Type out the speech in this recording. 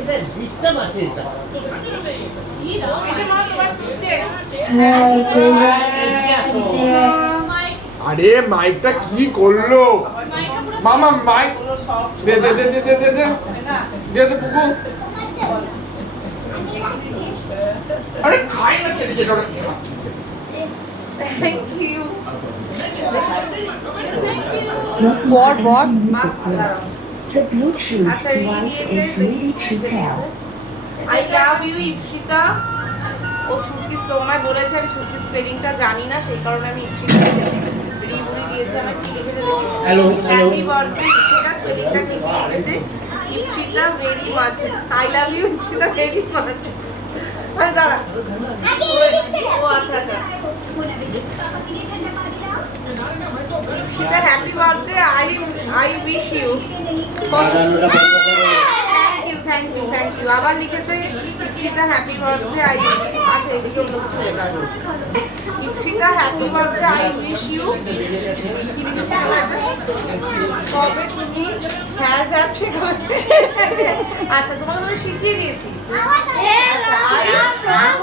এটা ডিস্টার্ব আছে এটা। আরে মাইকটা কি করলো মামা? মাইক দে দে দে দে দে দে দে দে দে পুকু। আরে খাই না ছেড়ে যেটা থ্যাংক ইউ বর বর আচ্ছা রি দিয়েছে আই লাভ ইউ ইপসিতা ও ছুটকি তোমায় বলেছে আমি ছুটকি স্পেলিংটা জানি না সেই কারণে আমি ইপসিতা রি বুড়ি দিয়েছে আমার কি লিখেছে হ্যালো হ্যাপি বার্থডে ইপসিতা স্পেলিংটা ঠিকই লিখেছে Ipsita very much I love you Ipsita very much আরে দাঁড়া ও আচ্ছা আচ্ছা Ipsita happy birthday I wish you thank you আবার লিখেছে ইপসিতা হ্যাপি বার্থডে আই আচ্ছা এদিকে অন্য কিছু লেখা আছে Ipsita happy birthday I wish you কি লিখেছে কবে তুমি হ্যাজ অ্যাপ শেখাবে আচ্ছা তোমাকে আমি শিখিয়ে দিয়েছি আচ্ছা